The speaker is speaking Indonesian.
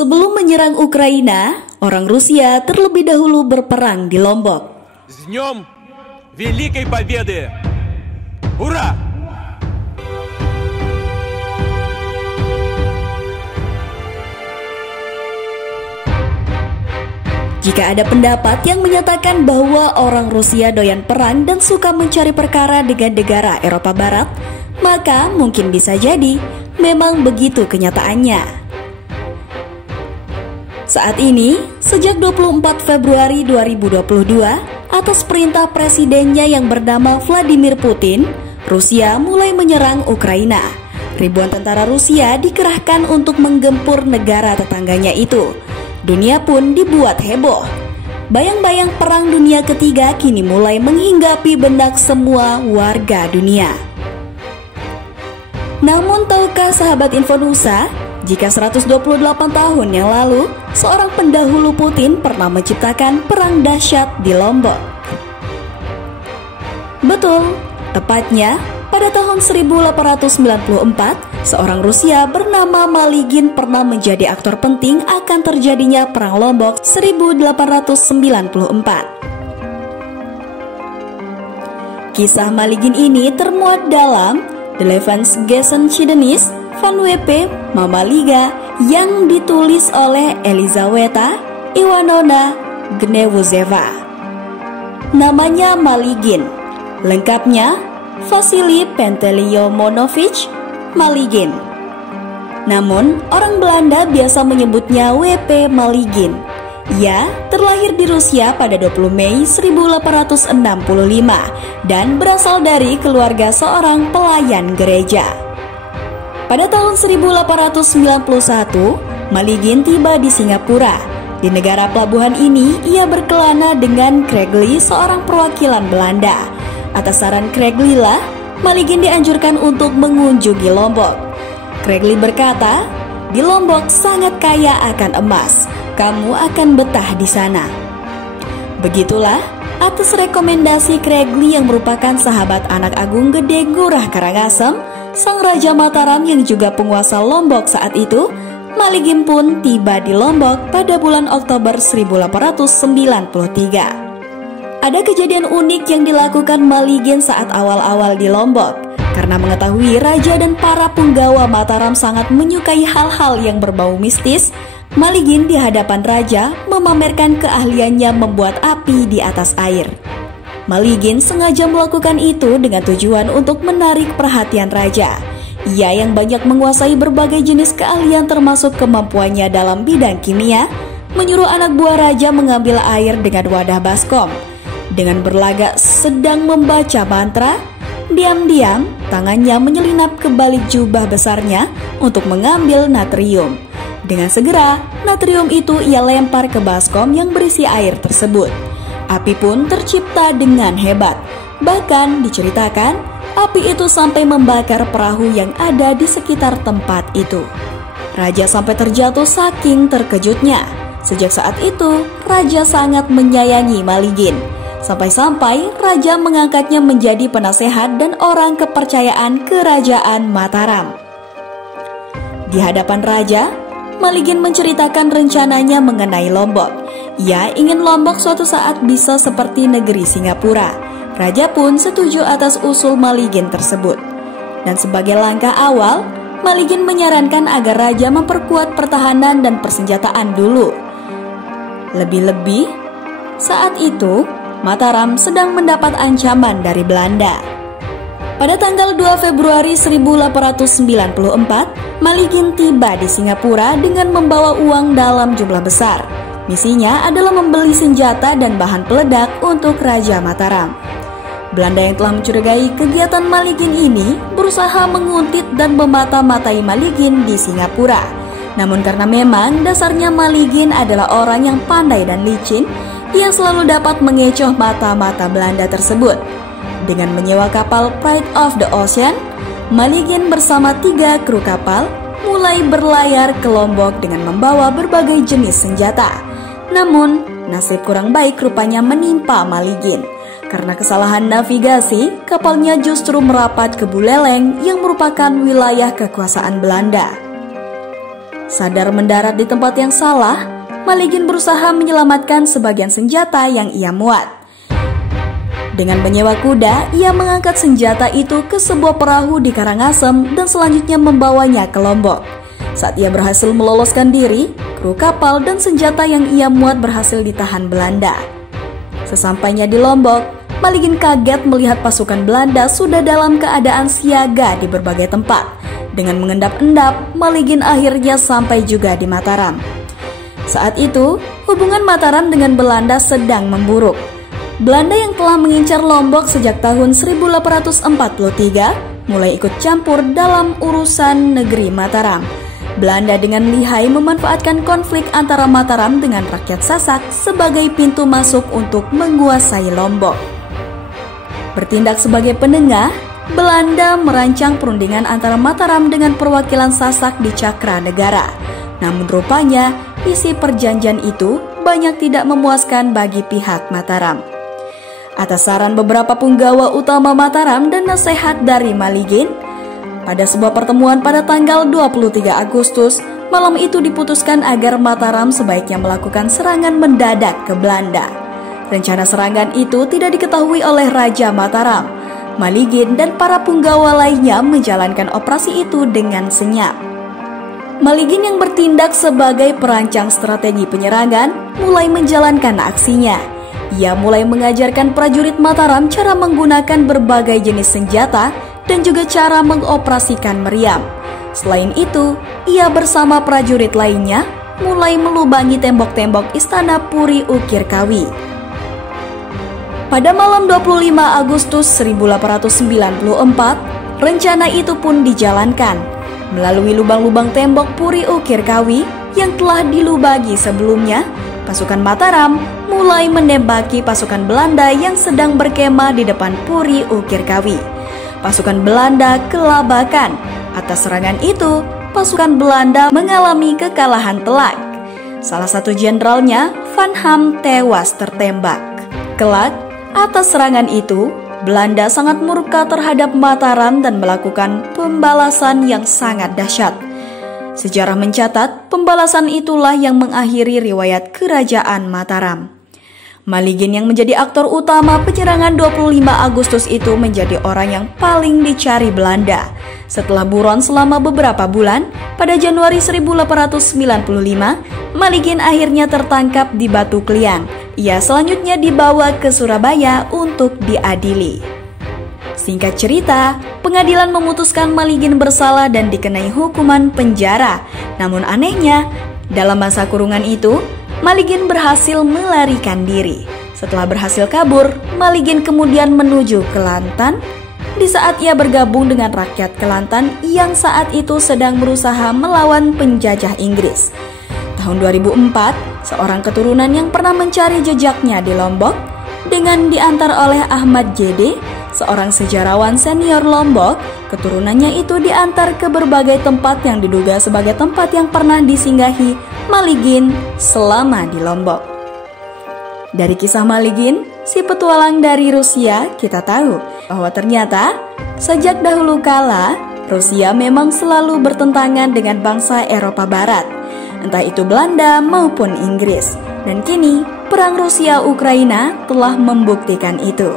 Sebelum menyerang Ukraina, orang Rusia terlebih dahulu berperang di Lombok. С днем Великой Победы! Ура! Jika ada pendapat yang menyatakan bahwa orang Rusia doyan perang dan suka mencari perkara dengan negara Eropa Barat, maka mungkin bisa jadi memang begitu kenyataannya. Saat ini, sejak 24 Februari 2022, atas perintah presidennya yang bernama Vladimir Putin, Rusia mulai menyerang Ukraina. Ribuan tentara Rusia dikerahkan untuk menggempur negara tetangganya itu. Dunia pun dibuat heboh. Bayang-bayang Perang Dunia Ketiga kini mulai menghinggapi benak semua warga dunia. Namun tahukah sahabat Infonusa, jika 128 tahun yang lalu, seorang pendahulu Putin pernah menciptakan perang dahsyat di Lombok? Betul, tepatnya pada tahun 1894, seorang Rusia bernama Maligin pernah menjadi aktor penting akan terjadinya Perang Lombok 1894. Kisah Maligin ini termuat dalam The Levensgeschiedenis van W.P. Mamaliga yang ditulis oleh Elizaveta Ivanovna Gnevuzeva. Namanya Maligin, lengkapnya Vasily Panteleimonovich Maligin. Namun, orang Belanda biasa menyebutnya W.P. Maligin. Ia terlahir di Rusia pada 20 Mei 1865 dan berasal dari keluarga seorang pelayan gereja. Pada tahun 1891, Maligin tiba di Singapura. Di negara pelabuhan ini, ia berkelana dengan Kregley, seorang perwakilan Belanda. Atas saran Kregley lah, Maligin dianjurkan untuk mengunjungi Lombok. Kregley berkata, "Di Lombok sangat kaya akan emas. Kamu akan betah di sana." Begitulah, atas rekomendasi Kregley yang merupakan sahabat anak Agung Gede Ngurah Karangasem, sang Raja Mataram yang juga penguasa Lombok saat itu, Maligin pun tiba di Lombok pada bulan Oktober 1893. Ada kejadian unik yang dilakukan Maligin saat awal-awal di Lombok. Karena mengetahui Raja dan para punggawa Mataram sangat menyukai hal-hal yang berbau mistis, Maligin di hadapan Raja memamerkan keahliannya membuat api di atas air. Maligin sengaja melakukan itu dengan tujuan untuk menarik perhatian Raja. Ia yang banyak menguasai berbagai jenis keahlian termasuk kemampuannya dalam bidang kimia, menyuruh anak buah Raja mengambil air dengan wadah baskom. Dengan berlagak sedang membaca mantra, diam-diam tangannya menyelinap ke balik jubah besarnya untuk mengambil natrium. Dengan segera, natrium itu ia lempar ke baskom yang berisi air tersebut. Api pun tercipta dengan hebat. Bahkan diceritakan, api itu sampai membakar perahu yang ada di sekitar tempat itu. Raja sampai terjatuh saking terkejutnya. Sejak saat itu, Raja sangat menyayangi Maligin. Sampai-sampai Raja mengangkatnya menjadi penasehat dan orang kepercayaan Kerajaan Mataram. Di hadapan Raja, Maligin menceritakan rencananya mengenai Lombok. Ia ingin Lombok suatu saat bisa seperti negeri Singapura. Raja pun setuju atas usul Maligin tersebut. Dan sebagai langkah awal, Maligin menyarankan agar Raja memperkuat pertahanan dan persenjataan dulu. Lebih-lebih, saat itu Mataram sedang mendapat ancaman dari Belanda. Pada tanggal 2 Februari 1894, Maligin tiba di Singapura dengan membawa uang dalam jumlah besar. Misinya adalah membeli senjata dan bahan peledak untuk Raja Mataram. Belanda yang telah mencurigai kegiatan Maligin ini berusaha menguntit dan memata-matai Maligin di Singapura. Namun karena memang dasarnya Maligin adalah orang yang pandai dan licin, ia selalu dapat mengecoh mata-mata Belanda tersebut. Dengan menyewa kapal Pride of the Ocean, Maligin bersama 3 kru kapal mulai berlayar ke Lombok dengan membawa berbagai jenis senjata. Namun, nasib kurang baik rupanya menimpa Maligin. Karena kesalahan navigasi, kapalnya justru merapat ke Buleleng yang merupakan wilayah kekuasaan Belanda. Sadar mendarat di tempat yang salah, Maligin berusaha menyelamatkan sebagian senjata yang ia muat. Dengan menyewa kuda, ia mengangkat senjata itu ke sebuah perahu di Karangasem dan selanjutnya membawanya ke Lombok. Saat ia berhasil meloloskan diri, kru kapal dan senjata yang ia muat berhasil ditahan Belanda. Sesampainya di Lombok, Maligin kaget melihat pasukan Belanda sudah dalam keadaan siaga di berbagai tempat. Dengan mengendap-endap, Maligin akhirnya sampai juga di Mataram. Saat itu, hubungan Mataram dengan Belanda sedang memburuk. Belanda yang telah mengincar Lombok sejak tahun 1843 mulai ikut campur dalam urusan negeri Mataram. Belanda dengan lihai memanfaatkan konflik antara Mataram dengan rakyat Sasak sebagai pintu masuk untuk menguasai Lombok. Bertindak sebagai penengah, Belanda merancang perundingan antara Mataram dengan perwakilan Sasak di Cakra Negara. Namun rupanya, isi perjanjian itu banyak tidak memuaskan bagi pihak Mataram. Atas saran beberapa punggawa utama Mataram dan nasihat dari Maligin, pada sebuah pertemuan pada tanggal 23 Agustus, malam itu diputuskan agar Mataram sebaiknya melakukan serangan mendadak ke Belanda. Rencana serangan itu tidak diketahui oleh Raja Mataram. Maligin dan para punggawa lainnya menjalankan operasi itu dengan senyap. Maligin yang bertindak sebagai perancang strategi penyerangan mulai menjalankan aksinya. Ia mulai mengajarkan prajurit Mataram cara menggunakan berbagai jenis senjata dan juga cara mengoperasikan meriam. Selain itu, ia bersama prajurit lainnya mulai melubangi tembok-tembok istana Puri Ukir Kawi. Pada malam 25 Agustus 1894, rencana itu pun dijalankan. Melalui lubang-lubang tembok Puri Ukir Kawi yang telah dilubangi sebelumnya, pasukan Mataram mulai menembaki pasukan Belanda yang sedang berkemah di depan Puri Ukir Kawi. Pasukan Belanda kelabakan. Atas serangan itu, pasukan Belanda mengalami kekalahan telak. Salah satu jenderalnya, Van Ham, tewas tertembak. Kelak, atas serangan itu, Belanda sangat murka terhadap Mataram dan melakukan pembalasan yang sangat dahsyat. Sejarah mencatat pembalasan itulah yang mengakhiri riwayat kerajaan Mataram. Maligin yang menjadi aktor utama penyerangan 25 Agustus itu menjadi orang yang paling dicari Belanda. Setelah buron selama beberapa bulan, pada Januari 1895, Maligin akhirnya tertangkap di Batu Kliang. Ia selanjutnya dibawa ke Surabaya untuk diadili. Singkat cerita, pengadilan memutuskan Maligin bersalah dan dikenai hukuman penjara. Namun anehnya, dalam masa kurungan itu, Maligin berhasil melarikan diri. Setelah berhasil kabur, Maligin kemudian menuju Kelantan. Di saat ia bergabung dengan rakyat Kelantan yang saat itu sedang berusaha melawan penjajah Inggris. Tahun 2004, seorang keturunan yang pernah mencari jejaknya di Lombok dengan diantar oleh Ahmad JD, seorang sejarawan senior Lombok, keturunannya itu diantar ke berbagai tempat yang diduga sebagai tempat yang pernah disinggahi Maligin selama di Lombok. Dari kisah Maligin, si petualang dari Rusia, kita tahu bahwa ternyata sejak dahulu kala Rusia memang selalu bertentangan dengan bangsa Eropa Barat, entah itu Belanda maupun Inggris. Dan kini, perang Rusia-Ukraina telah membuktikan itu.